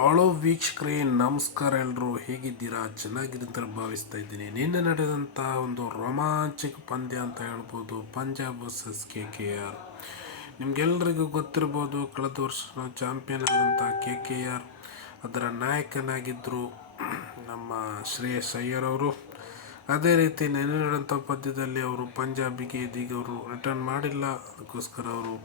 ಆಳೋ ವೀಕ್ಷಕರೇ ನಮಸ್ಕಾರ. ಎಲ್ಲರೂ ಹೇಗಿದ್ದೀರಾ? ಚೆನ್ನಾಗಿದೆ ಅಂತ ಭಾವಿಸ್ತಾ ಇದ್ದೀನಿ. ನಿನ್ನೆ ನಡೆದಂಥ ಒಂದು ರೋಮಾಂಚಕ ಪಂದ್ಯ ಅಂತ ಹೇಳ್ಬೋದು, ಪಂಜಾಬ್ ವರ್ಸಸ್ KKR. ನಿಮ್ಗೆಲ್ರಿಗೂ ಗೊತ್ತಿರ್ಬೋದು, ಕಳೆದ ವರ್ಷ ಚಾಂಪಿಯನ್ ಆದಂಥ KKR ಅದರ ನಾಯಕನಾಗಿದ್ದರು ನಮ್ಮ ಶ್ರೇಯಸ್ ಅಯ್ಯರ್ ಅವರು. ಅದೇ ರೀತಿ ನೆನ್ನೆ ನಡೆದಂಥ ಪಂದ್ಯದಲ್ಲಿ ಅವರು ಪಂಜಾಬಿಗೆ ಇದೀಗ ಅವರು ರಿಟರ್ನ್ ಮಾಡಿಲ್ಲ. ಅದಕ್ಕೋಸ್ಕರ ಅವರು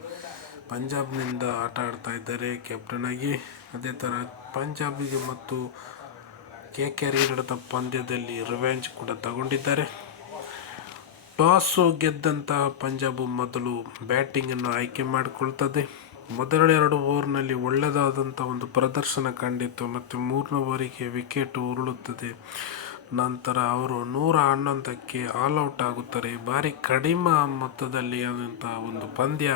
ಪಂಜಾಬ್ನಿಂದ ಆಟ ಆಡ್ತಾ ಇದ್ದಾರೆ ಕ್ಯಾಪ್ಟನ್ ಆಗಿ. ಅದೇ ಥರ ಪಂಜಾಬಿಗೆ ಮತ್ತು KKR ನಡೆದ ಪಂದ್ಯದಲ್ಲಿ ರಿವೆಂಜ್ ಕೂಡ ತಗೊಂಡಿದ್ದಾರೆ. ಟಾಸು ಗೆದ್ದಂತಹ ಪಂಜಾಬ್ ಮೊದಲು ಬ್ಯಾಟಿಂಗನ್ನು ಆಯ್ಕೆ ಮಾಡಿಕೊಳ್ತದೆ. ಮೊದಲ 2 ಓವರ್ನಲ್ಲಿ ಒಳ್ಳೆಯದಾದಂಥ ಒಂದು ಪ್ರದರ್ಶನ ಕಂಡಿತ್ತು ಮತ್ತು 3ನೇ ಓವರಿಗೆ ವಿಕೆಟ್ ಉರುಳುತ್ತದೆ. ನಂತರ ಅವರು 111ಕ್ಕೆ ಆಲ್ಔಟ್ ಆಗುತ್ತಾರೆ. ಭಾರಿ ಕಡಿಮೆ ಮೊತ್ತದಲ್ಲಿ ಆದಂಥ ಒಂದು ಪಂದ್ಯ.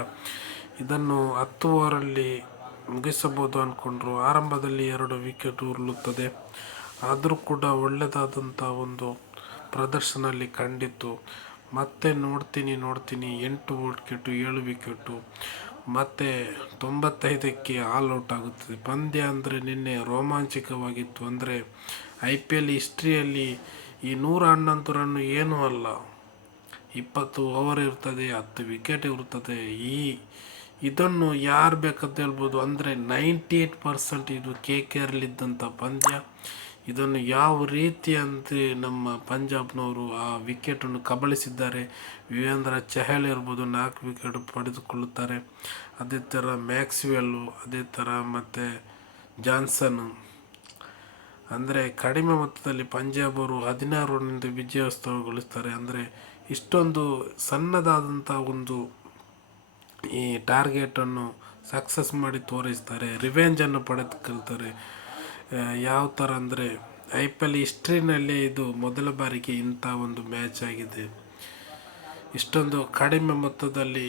ಇದನ್ನು 10 ಓವರಲ್ಲಿ ಮುಗಿಸಬಹುದು ಅಂದ್ಕೊಂಡ್ರು. ಆರಂಭದಲ್ಲಿ 2 ವಿಕೆಟ್ ಉರುಳುತ್ತದೆ. ಆದರೂ ಕೂಡ ಒಳ್ಳೆಯದಾದಂಥ ಒಂದು ಪ್ರದರ್ಶನ ಅಲ್ಲಿ ಕಂಡಿತ್ತು. ಮತ್ತೆ ನೋಡ್ತೀನಿ 8 ವಿಕೆಟು 7 ವಿಕೆಟು ಮತ್ತು 95ಕ್ಕೆ ಆಲ್ಔಟ್ ಆಗುತ್ತದೆ. ಪಂದ್ಯ ಅಂದರೆ ನಿನ್ನೆ ರೋಮಾಂಚಕವಾಗಿತ್ತು. ಅಂದರೆ IPL ಹಿಸ್ಟ್ರಿಯಲ್ಲಿ ಈ 111 ರನ್ನು ಏನೂ ಅಲ್ಲ. 20 ಓವರ್ ಇರ್ತದೆ, 10 ವಿಕೆಟ್ ಇರುತ್ತದೆ. ಇದನ್ನು ಯಾರು ಬೇಕಂತ ಹೇಳ್ಬೋದು. ಅಂದರೆ 98% ಇದು KKRಲಿದ್ದಂಥ ಪಂದ್ಯ. ಇದನ್ನು ಯಾವ ರೀತಿ ಅಂದರೆ ನಮ್ಮ ಪಂಜಾಬ್ನವರು ಆ ವಿಕೆಟನ್ನು ಕಬಳಿಸಿದ್ದಾರೆ. ಯುಜವೇಂದ್ರ ಚಹಲ್ ಇರ್ಬೋದು, 4 ವಿಕೆಟ್ ಪಡೆದುಕೊಳ್ಳುತ್ತಾರೆ. ಅದೇ ಥರ ಮ್ಯಾಕ್ಸ್ವೆಲ್ಲು, ಅದೇ ಥರ ಮತ್ತು ಜಾನ್ಸನ್. ಅಂದರೆ ಕಡಿಮೆ ಮೊತ್ತದಲ್ಲಿ ಪಂಜಾಬ್ ಅವರು 16 ರನ್ನಿಂದ ವಿಜಯೋತ್ಸವಗೊಳಿಸ್ತಾರೆ. ಅಂದರೆ ಇಷ್ಟೊಂದು ಸಣ್ಣದಾದಂಥ ಒಂದು ಈ ಟಾರ್ಗೆಟನ್ನು ಸಕ್ಸಸ್ ಮಾಡಿ ತೋರಿಸ್ತಾರೆ. ರಿವೆಂಜನ್ನು ಪಡೆದುಕೊಳ್ತಾರೆ. ಯಾವ ಥರ ಅಂದರೆ IPL ಹಿಸ್ಟ್ರಿನಲ್ಲೇ ಇದು ಮೊದಲ ಬಾರಿಗೆ ಇಂಥ ಒಂದು ಮ್ಯಾಚ್ ಆಗಿದೆ. ಇಷ್ಟೊಂದು ಕಡಿಮೆ ಮೊತ್ತದಲ್ಲಿ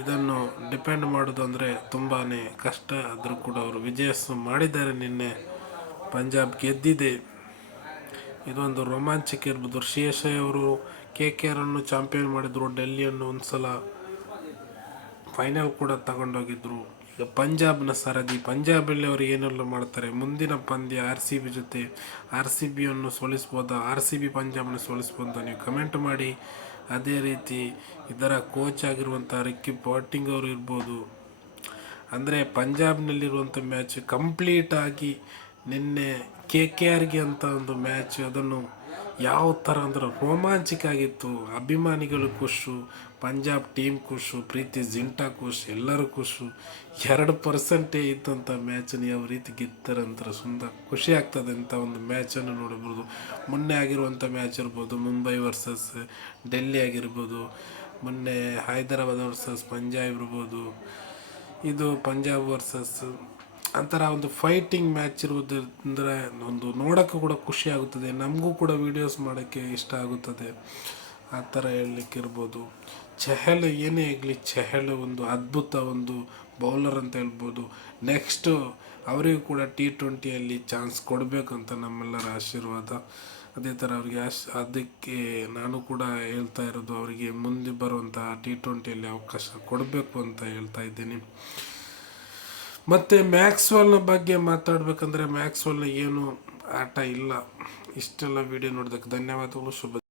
ಇದನ್ನು ಡಿಪೆಂಡ್ ಮಾಡೋದು ಅಂದರೆ ತುಂಬಾ ಕಷ್ಟ. ಆದರೂ ಕೂಡ ಅವರು ವಿಜಯೋತ್ಸವ ಮಾಡಿದ್ದಾರೆ. ನಿನ್ನೆ ಪಂಜಾಬ್ ಗೆದ್ದಿದೆ. ಇದೊಂದು ರೋಮಾಂಚಕ ಇರ್ಬೋದು. ಶ್ರೇಯಸ್ ಅಯ್ಯರ್ ಅವರು KKRನ್ನು ಚಾಂಪಿಯನ್ ಮಾಡಿದರು. ಡೆಲ್ಲಿಯನ್ನು ಒಂದು ಸಲ ಫೈನಲ್ ಕೂಡ ತಗೊಂಡೋಗಿದ್ರು. ಈಗ ಪಂಜಾಬ್ನ ಸರದಿ. ಪಂಜಾಬಲ್ಲಿ ಅವರು ಏನೆಲ್ಲ ಮಾಡ್ತಾರೆ. ಮುಂದಿನ ಪಂದ್ಯ RCB ಜೊತೆ. RCBಯನ್ನು ಸೋಲಿಸ್ಬೋದಾ? RCB ಪಂಜಾಬ್ನ ಸೋಲಿಸ್ಬೋದಾ? ನೀವು ಕಮೆಂಟ್ ಮಾಡಿ. ಅದೇ ರೀತಿ ಇದರ ಕೋಚ್ ಆಗಿರುವಂಥ ರಿಕ್ಕಿ ಪಾಂಟಿಂಗ್ ಅವರು ಇರ್ಬೋದು. ಅಂದರೆ ಪಂಜಾಬ್ನಲ್ಲಿರುವಂಥ ಮ್ಯಾಚ್ ಕಂಪ್ಲೀಟಾಗಿ ನಿನ್ನೆ KKRಗೆ ಅಂತ ಒಂದು ಮ್ಯಾಚ್. ಅದನ್ನು ಯಾವ ಥರ ಅಂದ್ರೆ ರೋಮಾಂಚಕ ಆಗಿತ್ತು. ಅಭಿಮಾನಿಗಳು ಖುಷು, ಪಂಜಾಬ್ ಟೀಮ್ ಖುಷು, ಪ್ರೀತಿ ಜಿಂಟಾ ಖುಷು, ಎಲ್ಲರೂ ಖುಷು. 2% ಇದ್ದಂಥ ಮ್ಯಾಚನ್ನು ಯಾವ ರೀತಿ ಗೆದ್ದಾರಂದ್ರೆ ಸುಂದರ ಖುಷಿ ಆಗ್ತದೆ. ಅಂಥ ಒಂದು ಮ್ಯಾಚನ್ನು ನೋಡಬಹುದು. ಮೊನ್ನೆ ಆಗಿರುವಂಥ ಮ್ಯಾಚ್ ಇರ್ಬೋದು, ಮುಂಬೈ ವರ್ಸಸ್ ಡೆಲ್ಲಿ ಆಗಿರ್ಬೋದು, ಮೊನ್ನೆ ಹೈದರಾಬಾದ್ ವರ್ಸಸ್ ಪಂಜಾಬ್ ಇರ್ಬೋದು, ಇದು ಪಂಜಾಬ್ ವರ್ಸಸ್ ಅಂಥರ ಒಂದು ಫೈಟಿಂಗ್ ಮ್ಯಾಚ್ ಇರುವುದರಿಂದ ಒಂದು ನೋಡೋಕ್ಕೂ ಕೂಡ ಖುಷಿ ಆಗುತ್ತದೆ. ನಮಗೂ ಕೂಡ ವೀಡಿಯೋಸ್ ಮಾಡೋಕ್ಕೆ ಇಷ್ಟ ಆಗುತ್ತದೆ. ಆ ಥರ ಹೇಳಲಿಕ್ಕಿರ್ಬೋದು. ಚಹಲ್ ಏನೇ ಆಗಲಿ, ಚಹಲ್ ಒಂದು ಅದ್ಭುತ ಒಂದು ಬೌಲರ್ ಅಂತ ಹೇಳ್ಬೋದು. ನೆಕ್ಸ್ಟು ಅವರಿಗೂ ಕೂಡ T20ಯಲ್ಲಿ ಚಾನ್ಸ್ ಕೊಡಬೇಕಂತ ನಮ್ಮೆಲ್ಲರ ಆಶೀರ್ವಾದ. ಅದೇ ಥರ ಅವರಿಗೆ ಅದಕ್ಕೆ ನಾನು ಕೂಡ ಹೇಳ್ತಾ ಇರೋದು, ಅವರಿಗೆ ಮುಂದೆ ಬರುವಂಥ T20ಯಲ್ಲಿ ಅವಕಾಶ ಕೊಡಬೇಕು ಅಂತ ಹೇಳ್ತಾ ಇದ್ದೀನಿ. ಮತ್ತು ಮ್ಯಾಕ್ಸ್ವೆಲ್ನ ಬಗ್ಗೆ ಮಾತಾಡಬೇಕಂದ್ರೆ ಮ್ಯಾಕ್ಸ್ವೆಲ್ನ ಏನು ಆಟ ಇಲ್ಲ. ಇಷ್ಟೆಲ್ಲ ವಿಡಿಯೋ ನೋಡೋದಕ್ಕೆ ಧನ್ಯವಾದಗಳು. ಶುಭ